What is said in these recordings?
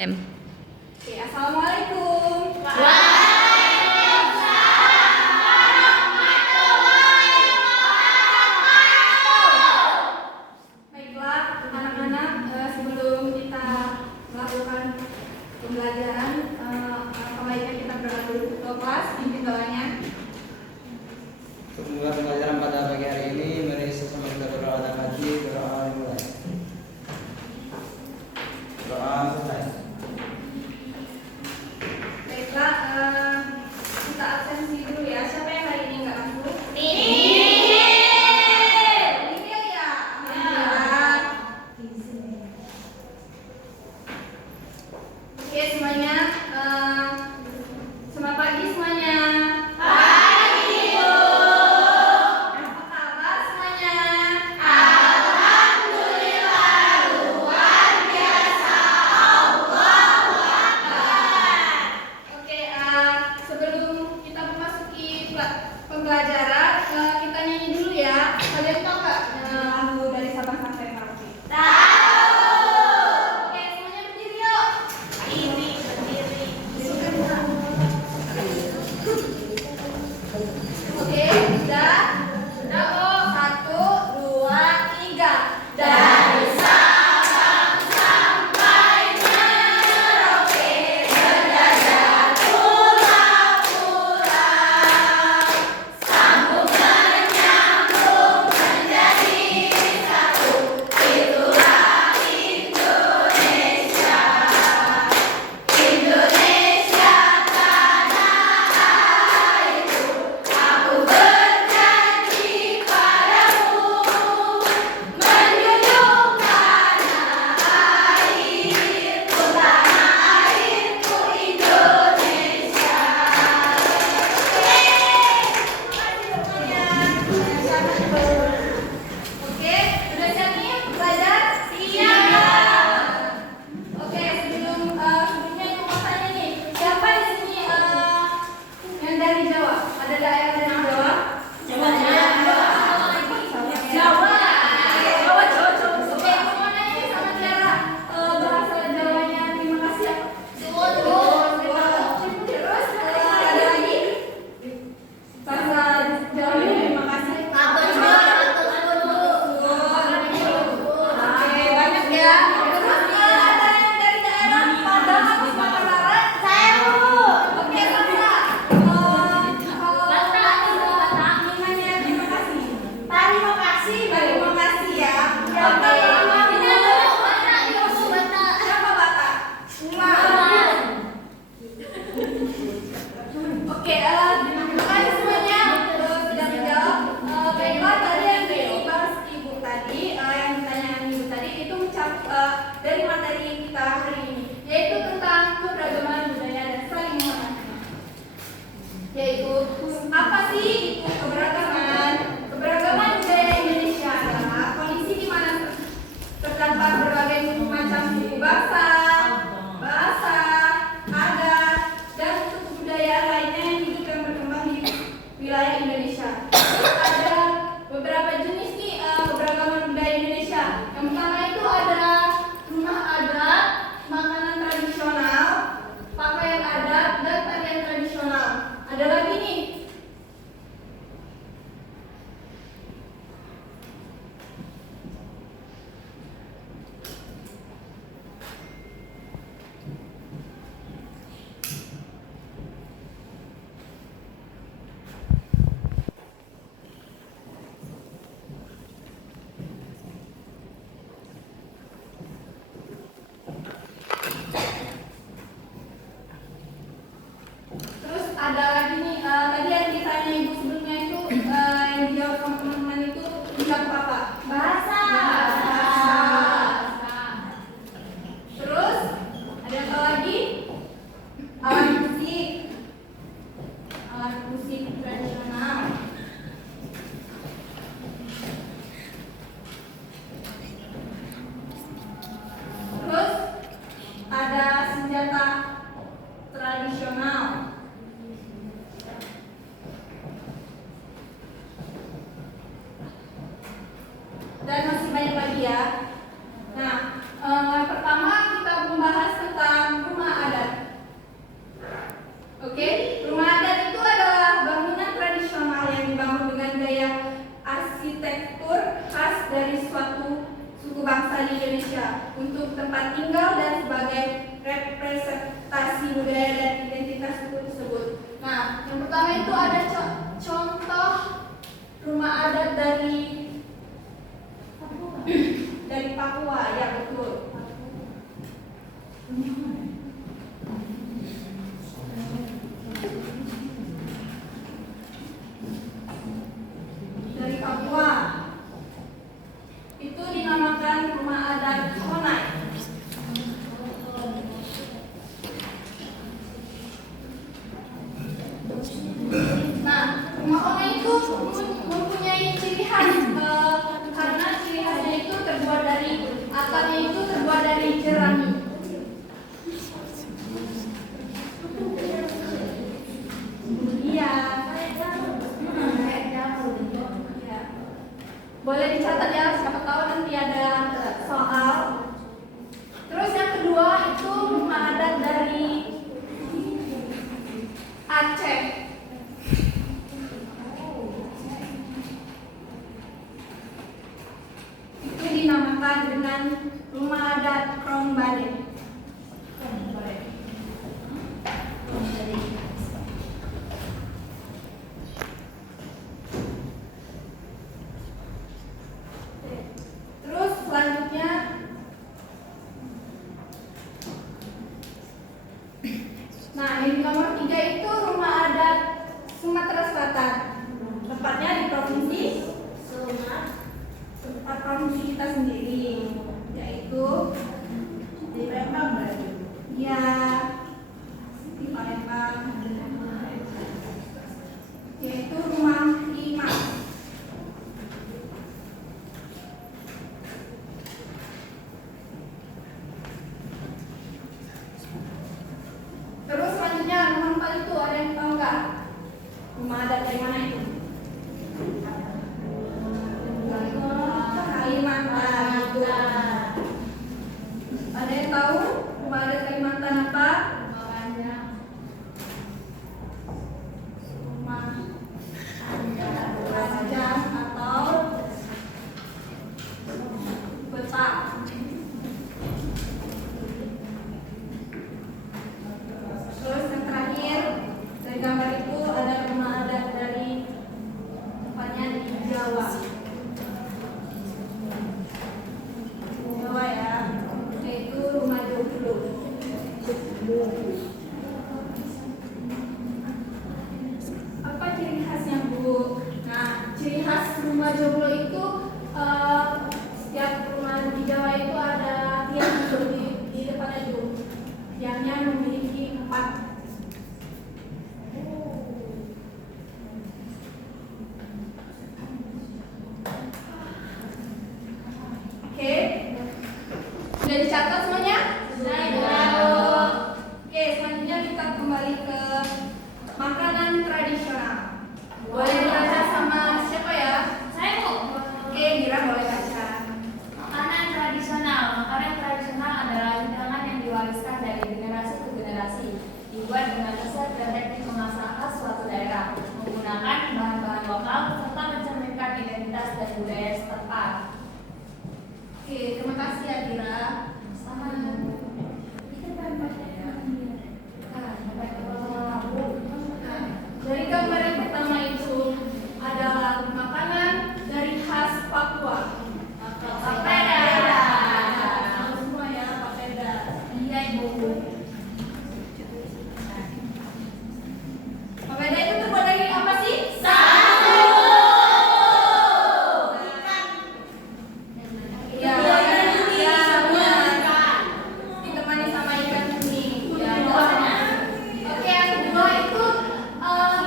Oke, assalamualaikum. Baiklah, anak-anak, sebelum kita melakukan pembelajaran, baiknya kita berdoa dulu ke kelas, pimpin doanya. Untuk memulai pembelajaran pada pagi hari ini, mari sama kita berdoa dan haji. Doa dimulai. Doa selesai. Baiklah, kita absensi dulu ya. Siapa yang hari ini nggak masuk? Ini ya. Alhamdulillah. Oke semuanya, selamat pagi semuanya. Pagi Bu. Apa kabar semuanya? Alhamdulillah luar biasa. Allahu Akbar. Oke, sebelum kita memasuki pembelajaran, kita nyanyi dulu ya. Kalian tahu nggak lagu dari Sabang sampai Merauke? Tahu. Oke, semuanya berdiri yuk. Ini berdiri. pertama itu ada contoh rumah adat dari Papua, ya betul. Dari Papua itu dinamakan rumah adat Honai. Nah, rumah Honai itu mempunyai ciri khas karena ciri khasnya itu terbuat dari atapnya itu terbuat dari jerami. Iya. Boleh dicatat ya, siapa tahu nanti ada soal. Terus yang kedua itu rumah adat dari Aceh. Itu dinamakan dengan rumah adat Krongbane. Terus selanjutnya nah, yang nomor 3 itu rumah adat Sumatera Selatan. Tepatnya di provinsi provinsi kita sendiri, yaitu di Palembang berarti. Ya, di Palembang. Yaitu rumah Imas. Terus selanjutnya nomor 4 itu ada yang tahu nggak? Rumah adat dari mana itu? Kalimantan. Ada yang tahu rumah adat Kalimantan apa? Rumah Rajang atau Betak. Terus yang terakhir dari gambar itu ada rumah adat dari tempatnya di Jawa. Jawa ya, yaitu rumah Joglo. Apa ciri khasnya, Bu? Nah, ciri khas rumah Joglo itu setiap rumah di Jawa itu ada tiang di depannya itu. Tiangnya memiliki 4. Oke, sudah dicatat semuanya? Oke, selanjutnya kita kembali ke makanan tradisional. Boleh dibaca sama siapa ya? Saya Bu. Oke, Gira boleh baca. Makanan tradisional. Makanan tradisional adalah hidangan yang diwariskan dari generasi ke generasi, dibuat dengan resep dan teknik memasak khas suatu daerah, menggunakan bahan-bahan lokal serta mencerminkan identitas dan budaya setempat. Oke, terima kasih ya Gira. Dari gambar yang pertama itu adalah makanan dari khas Papua. Papeda. Tahu semua ya, papeda. Iya Ibu. Papeda itu terbuat dari apa sih? Ya, benar. Ditemani sama ikan kuning. Ya, oke, yang kedua itu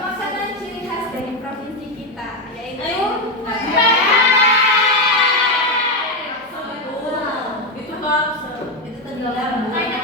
makanan ciri khas dari provinsi kita, yaitu Itu bakso. Itu tenggelam. Kayak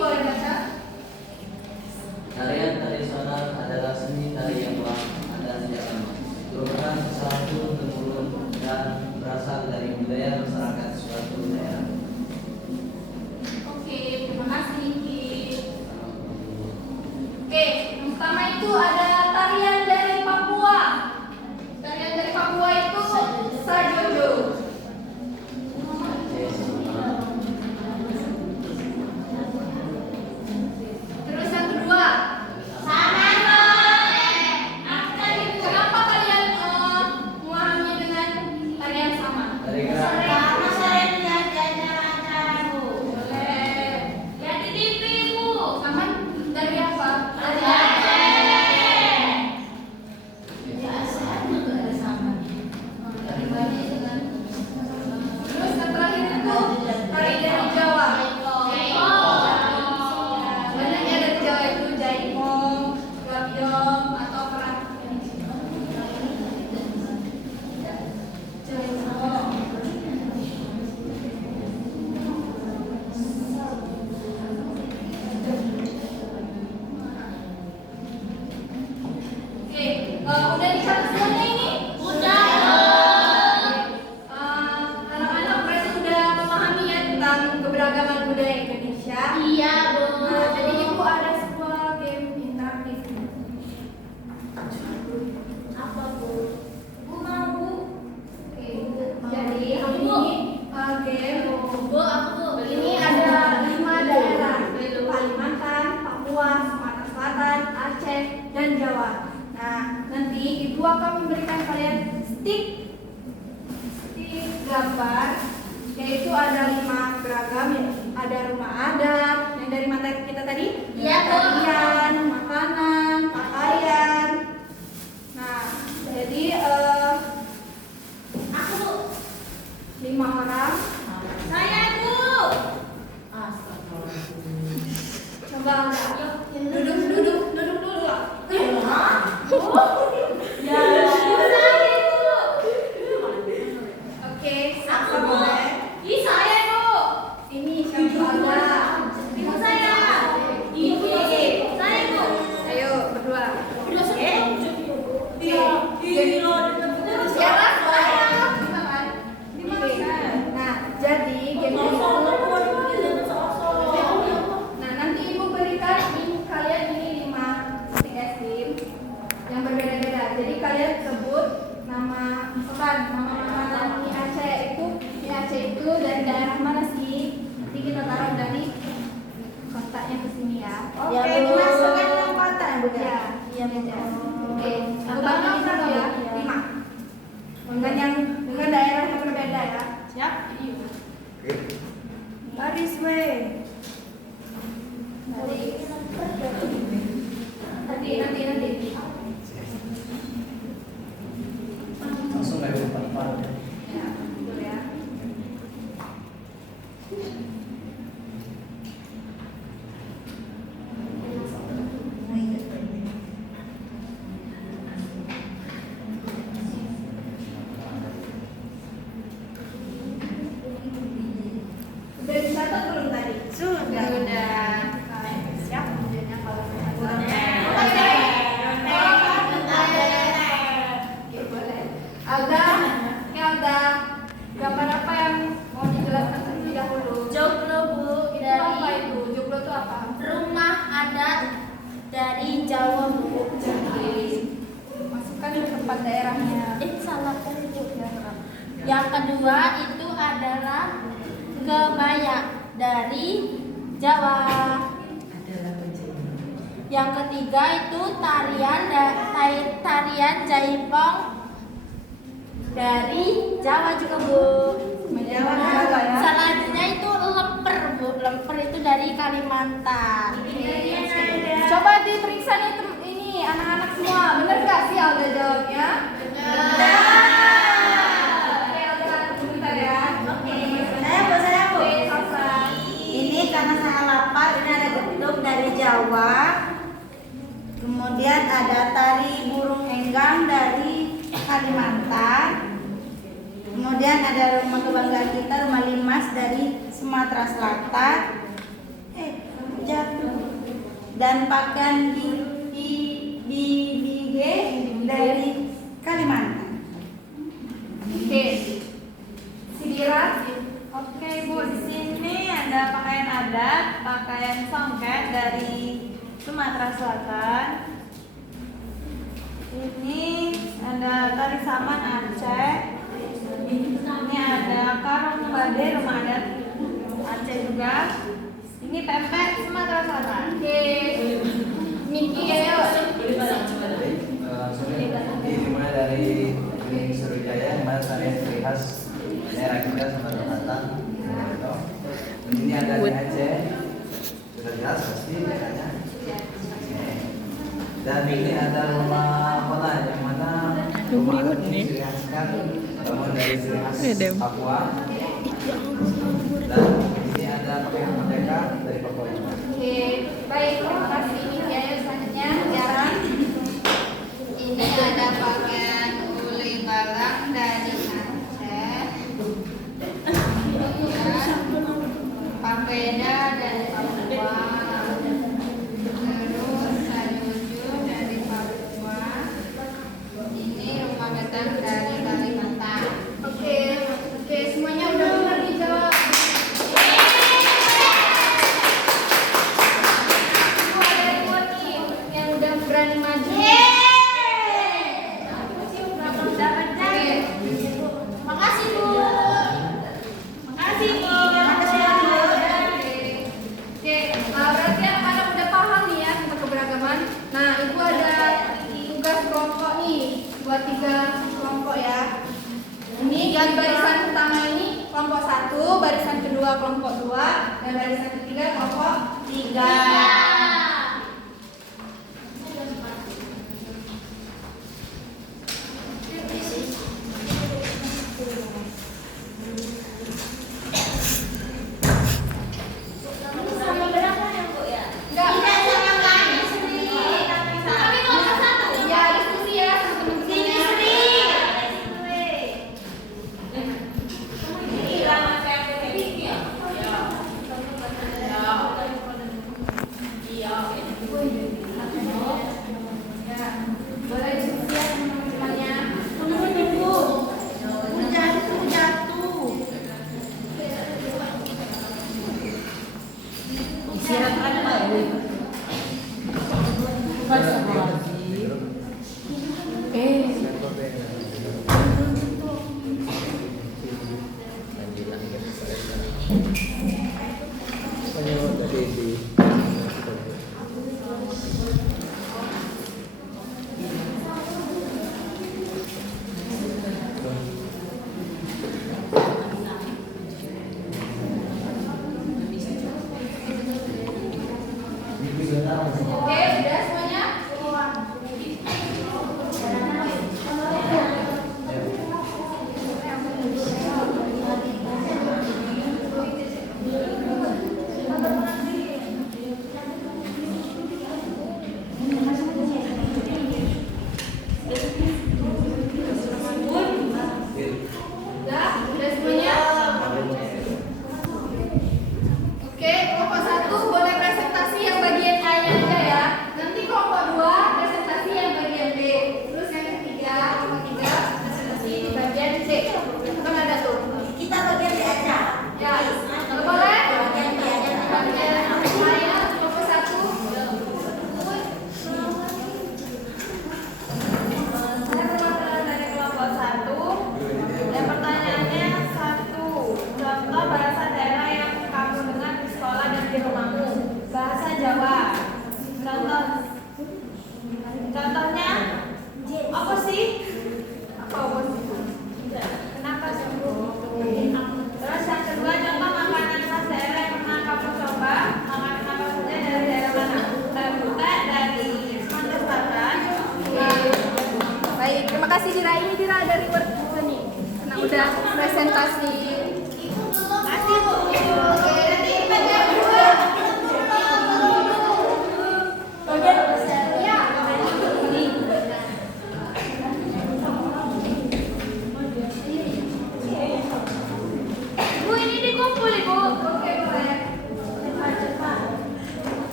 boleh baca. Tarian tradisional adalah seni tari yang telah ada sejak lama, merupakan satu temurun dan berasal dari budaya masyarakat suatu daerah. Oke, terima kasih Niki. Oke, yang pertama itu ada tarian dari Papua. Tarian dari Papua itu Sajojo. Terus yang kedua, kenapa kalian memahaminya dengan tarian sama? Dari gerak Boleh. Lihat di TV, Bu. Sama dari apa? Dari Terus yang terakhir itu tari dari Jawa. Banyak ya dari Jawa itu jaipong, gabyong atau perang. Jaipong. Oke, udah dicatat semuanya ini? Anak-anak berarti sudah memahami ya tentang keberagaman budaya Indonesia. Iya, Bu. Nah, jadi ibu ada sebuah game interaktif. Apa, Bu? Bu mau Bu? Oke, jadi Bu. ini game. Bu, aku Ini ada 5 daerah, yaitu Kalimantan, Papua, Sumatera Selatan, Aceh, dan Jawa. Nah, nanti ibu akan memberikan kalian stick gambar, yaitu ada 5 beragam, ya. Ada rumah adat, yang dari materi kita tadi, Iya, Bu. tarian, makanan, pakaian. Nah, jadi Aku, Bu. 5 orang. Saya, Bu. Coba duduk dulu. Ya. Saya, Bu. Oke, Aku, siapa Bu. boleh? Ih, saya, Bu. Ini siapa ada? Ibu saya. Ibu. Saya, Bu. Ayo berdua. Oke. Siapa? Saya. Lima kan? Oke. Nah, jadi game ini. Nah, nanti ibu berikan kalian ini 5 stick es krim yang berbeda-beda. Jadi kalian sebut nama, misalkan nama makanan mie Aceh itu dari daerah mana sih? Nanti kita taruh dari kotaknya ke sini ya. Oke, Ya, Bu. dimasukkan dalam kotak ya, Bu. Ya. Iya, Bu. Oke, aku bagi di sini ya, 5. Dengan daerah yang berbeda ya. Siap? Baris weh. Nanti. langsung nggak ada empat ya. Ya, betul ya. Udah dicatat belum tadi? Sudah. Siap. Kemudiannya kalau misalnya Oke, boleh. Alda, gambar apa yang mau dijelaskan terlebih dahulu? Joglo, Bu. Itu apa itu? Joglo itu apa? Rumah adat dari Jawa, Bu. Masukkan ke tempat daerahnya. Salah kan itu. Yang kedua itu adalah kebaya dari Jawa. Yang ketiga itu tarian jaipong dari Jawa juga, Bu. Jawa ya. Selanjutnya itu lemper, Bu. Lemper itu dari Kalimantan. Coba diperiksa nih ini anak-anak semua, bener gak sih Alda jawabnya? Oke, Alda sebentar ya. Saya, Bu. Oke, Sasa. Ini karena saya lapar, ini ada gedung dari Jawa. Kemudian ada tari burung enggang dari Kalimantan. Kemudian ada rumah kebanggaan kita, rumah limas dari Sumatera Selatan. jatuh. Dan pakan di dari Kalimantan. Oke. Sidiran. Oke Bu, di sini ada pakaian adat, pakaian songket dari Sumatera Selatan. Ini ada tari saman Aceh. Ini ada karung bade rumah adat Aceh juga. Ini pempek Sumatera Selatan. Oke. Miki ayo. Ini dimulai dari Gunung Surujaya yang mana tarian ciri khas daerah kita Sumatera Selatan. Ini ada di Aceh, sudah jelas pasti daerahnya. Dan ini ada rumah kota yang mana rumah adat ini ciri khas kan bangun dari ciri khas Papua. Dan ini ada pakaian merdeka dari Papua juga. Oke, baik, terima kasih. Miki ayo selanjutnya jarang. Ini ada pakaian uli balang dari Aceh. Papeda dari Papua. Terus sajuju dari Papua. Ini rumah betang dari Kalimantan. Oke, semuanya udah benar dijawab. Oh, ada dua nih yang udah berani maju. Oke. Makasih Bu. Makasih Bu. Oke, berarti anak-anak udah paham nih ya tentang keberagaman. Nah, Ibu ada tugas kelompok nih buat 3 kelompok ya. Ini di barisan pertama ini kelompok 1, barisan kedua kelompok 2, dan barisan ketiga kelompok 3. Sama berapa ya Bu ya? Enggak. Sama kami sendiri. Kami kelompok 1. Ya, diskusi ya sama teman-temannya. Ya, boleh diskusi ya sama teman-temannya. Jatuh. Istirahat apa Bu? Oke, udah semuanya? Udah semuanya? Oke, kelompok 1 boleh presentasi yang bagian A-nya aja ya. Nanti kelompok 2 presentasi yang bagian B. Terus yang ketiga, kelompok 3 presentasi di bagian C. Kan ada tuh. Kita bagian di aja. Ya, boleh? Bagian di aja. Bagian saya kelompok 1. Dari kelompok 1. Dan pertanyaannya 1. Contoh bahasa daerah yang kamu dengar di sekolah dan di rumahmu. Bahasa Jawa. Contoh.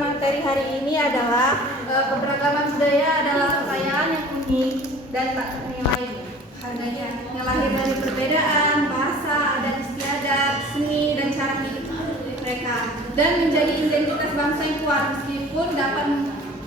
materi hari ini adalah keberagaman budaya adalah kekayaan yang unik dan tak ternilai harganya, yang lahir dari perbedaan bahasa, adat istiadat, seni dan cara hidup mereka, dan menjadi identitas bangsa yang kuat. Meskipun dapat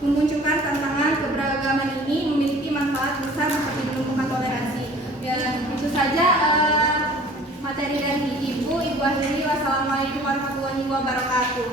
memunculkan tantangan, keberagaman ini memiliki manfaat besar seperti menumbuhkan toleransi. Ya, itu saja materi dari Ibu Ahiri. Wassalamualaikum warahmatullahi wabarakatuh.